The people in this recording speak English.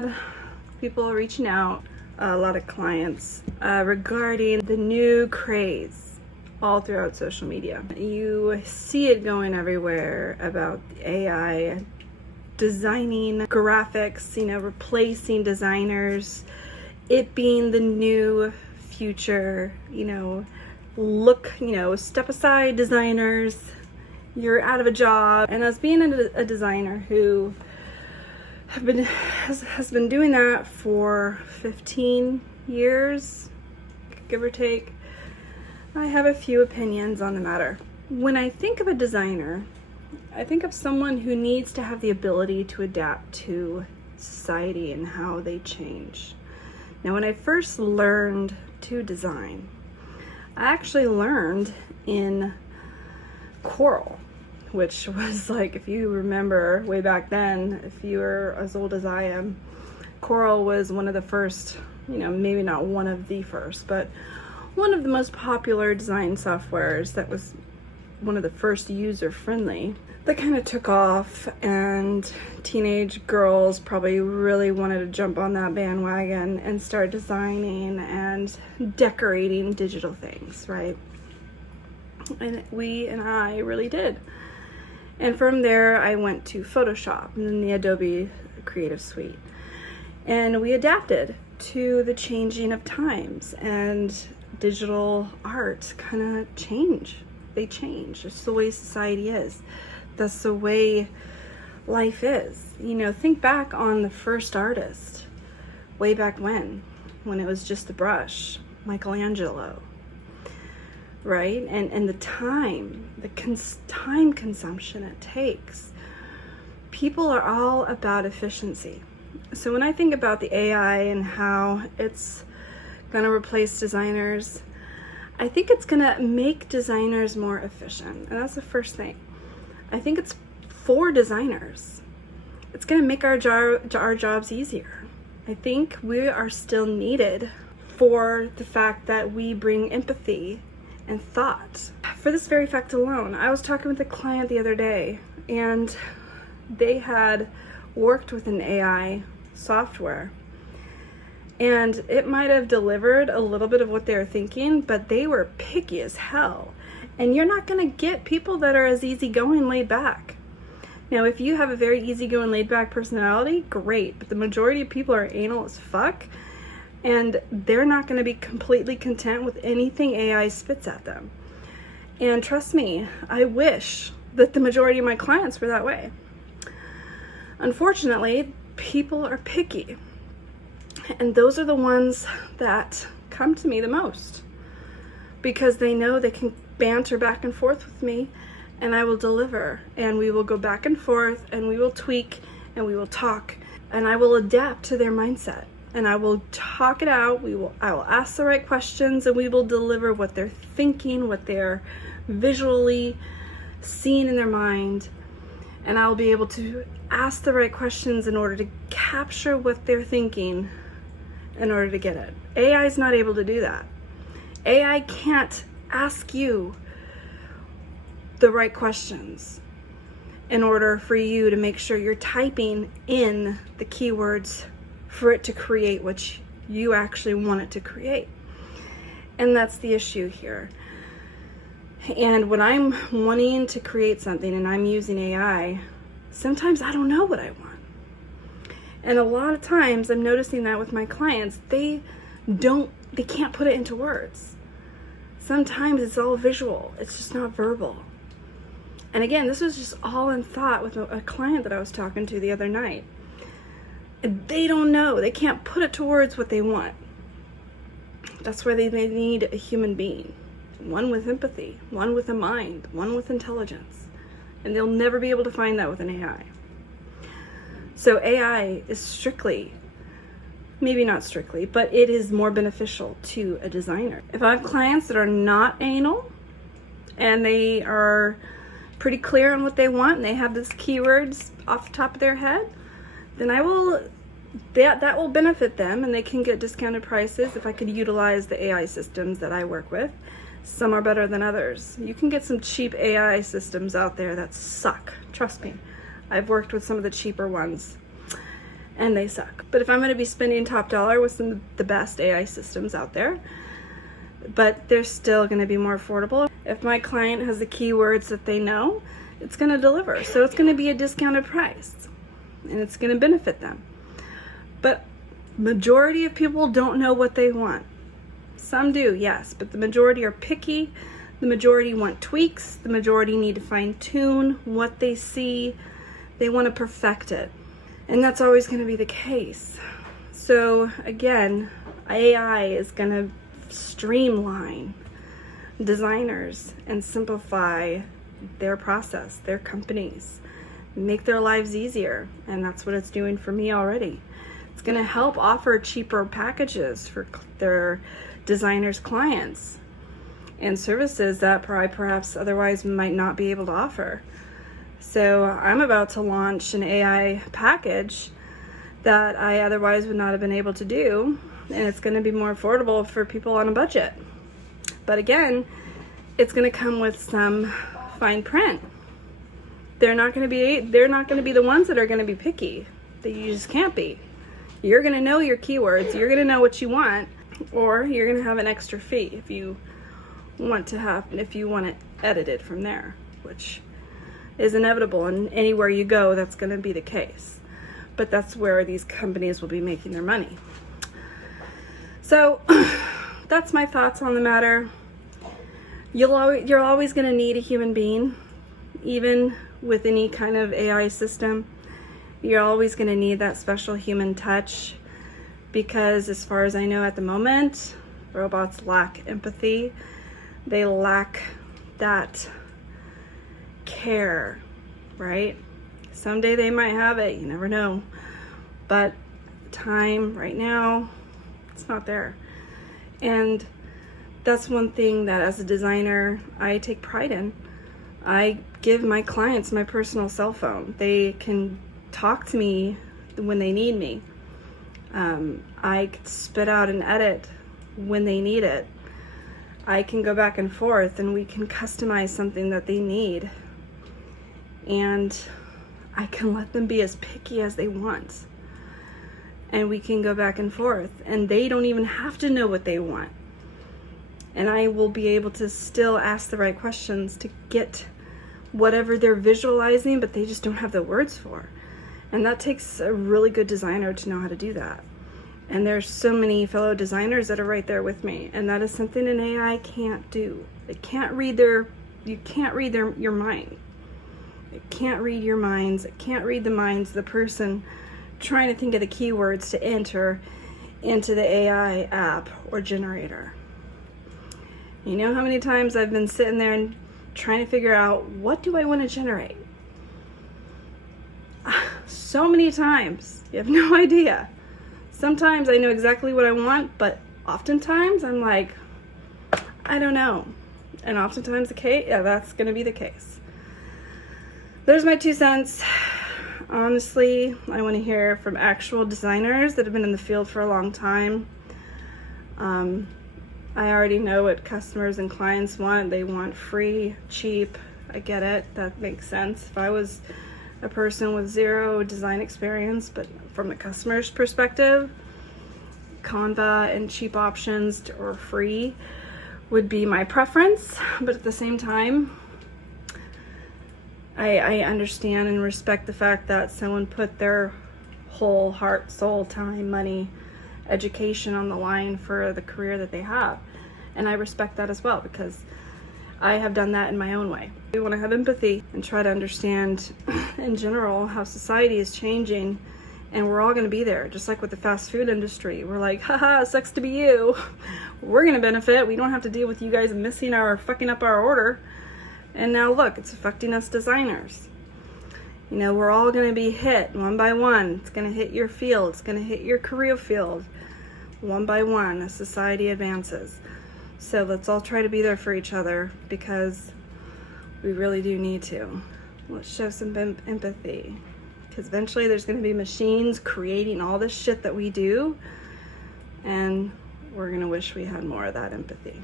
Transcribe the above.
had people reaching out, a lot of clients, regarding the new craze all throughout social media. You see it going everywhere about AI designing graphics, replacing designers, it being the new future, step aside designers, you're out of a job. And as being a designer who has been doing that for 15 years, give or take, I have a few opinions on the matter. When I think of a designer, I think of someone who needs to have the ability to adapt to society and how they change. Now, when I first learned to design, I actually learned in Coral, which was like, if you remember way back then, if you were as old as I am, Coral was one of the first, maybe not one of the first, but one of the most popular design softwares that was one of the first user-friendly that kind of took off, and teenage girls probably really wanted to jump on that bandwagon and start designing and decorating digital things, right? And I really did. And from there, I went to Photoshop and the Adobe Creative Suite. And we adapted to the changing of times, and digital art kind of change. They change. It's the way society is. That's the way life is. Think back on the first artist, way back when it was just the brush, Michelangelo, right? And the time, time consumption it takes. People are all about efficiency. So when I think about the AI and how it's gonna replace designers, I think it's gonna make designers more efficient, and that's the first thing. I think it's for designers. It's gonna make our jobs easier. I think we are still needed for the fact that we bring empathy and thought. For this very fact alone, I was talking with a client the other day, and they had worked with an AI software, and it might have delivered a little bit of what they were thinking, but they were picky as hell. And you're not gonna get people that are as easygoing, laid back. Now, if you have a very easygoing, laid back personality, great, but the majority of people are anal as fuck, and they're not gonna be completely content with anything AI spits at them. And trust me, I wish that the majority of my clients were that way. Unfortunately, people are picky. And those are the ones that come to me the most, because they know they can banter back and forth with me, and I will deliver, and we will go back and forth, and we will tweak, and we will talk, and I will adapt to their mindset, and I will talk it out. I will ask the right questions, and we will deliver what they're thinking, what they're visually seeing in their mind, and I'll be able to ask the right questions in order to capture what they're thinking in order to get it. AI is not able to do that. AI can't ask you the right questions in order for you to make sure you're typing in the keywords for it to create what you actually want it to create. And that's the issue here. And when I'm wanting to create something and I'm using AI, sometimes I don't know what I want. And a lot of times I'm noticing that with my clients, they can't put it into words. Sometimes it's all visual, it's just not verbal. And again, this was just all in thought with a client that I was talking to the other night. And they don't know, they can't put it to words what they want. That's where they need a human being. One with empathy, one with a mind, one with intelligence. And they'll never be able to find that with an AI. So AI is strictly, maybe not strictly, but it is more beneficial to a designer. If I have clients that are not anal and they are pretty clear on what they want and they have these keywords off the top of their head, then that will benefit them, and they can get discounted prices if I could utilize the AI systems that I work with. Some are better than others. You can get some cheap AI systems out there that suck, trust me. I've worked with some of the cheaper ones, and they suck. But if I'm going to be spending top dollar with some of the best AI systems out there, but they're still going to be more affordable. If my client has the keywords that they know, it's going to deliver. So it's going to be a discounted price, and it's going to benefit them. But majority of people don't know what they want. Some do, yes, but the majority are picky. The majority want tweaks. The majority need to fine-tune what they see. They want to perfect it. And that's always going to be the case. So again, AI is going to streamline designers and simplify their process, their companies, make their lives easier. And that's what it's doing for me already. It's going to help offer cheaper packages for their designers' clients and services that I perhaps otherwise might not be able to offer. So I'm about to launch an AI package that I otherwise would not have been able to do, and it's going to be more affordable for people on a budget. But again, it's going to come with some fine print. They're not going to be the ones that are going to be picky. You just can't be. You're going to know your keywords. You're going to know what you want, or you're going to have an extra fee if you want it edited from there, which is inevitable, and anywhere you go, that's going to be the case. But that's where these companies will be making their money. So that's my thoughts on the matter. You're always going to need a human being, even with any kind of AI system. You're always going to need that special human touch, because as far as I know at the moment, robots lack empathy. They lack that care, right? Someday they might have it, you never know. But time right now, it's not there. And that's one thing that as a designer, I take pride in. I give my clients my personal cell phone. They can talk to me when they need me. I can spit out an edit when they need it. I can go back and forth and we can customize something that they need. And I can let them be as picky as they want. And we can go back and forth. And they don't even have to know what they want. And I will be able to still ask the right questions to get whatever they're visualizing, but they just don't have the words for. And that takes a really good designer to know how to do that. And there's so many fellow designers that are right there with me. And that is something an AI can't do. It can't read your mind. It can't read your minds. It can't read the minds of the person trying to think of the keywords to enter into the AI app or generator. You know how many times I've been sitting there and trying to figure out, what do I want to generate? So many times. You have no idea. Sometimes I know exactly what I want, but oftentimes I'm like, I don't know. And oftentimes that's going to be the case. There's my 2 cents. Honestly, I want to hear from actual designers that have been in the field for a long time. I already know what customers and clients want. They want free, cheap. I get it. That makes sense. If I was a person with zero design experience, but from the customer's perspective, Canva and cheap options or free would be my preference. But at the same time, I understand and respect the fact that someone put their whole heart, soul, time, money, education on the line for the career that they have. And I respect that as well, because I have done that in my own way. We want to have empathy and try to understand in general how society is changing, and we're all going to be there. Just like with the fast food industry, we're like, haha, sucks to be you. We're going to benefit. We don't have to deal with you guys fucking up our order. And now look, it's affecting us designers. You know, we're all going to be hit one by one. It's going to hit your field. It's going to hit your career field one by one as society advances. So let's all try to be there for each other, because we really do need to. Let's show some empathy, because eventually there's going to be machines creating all this shit that we do, and we're going to wish we had more of that empathy.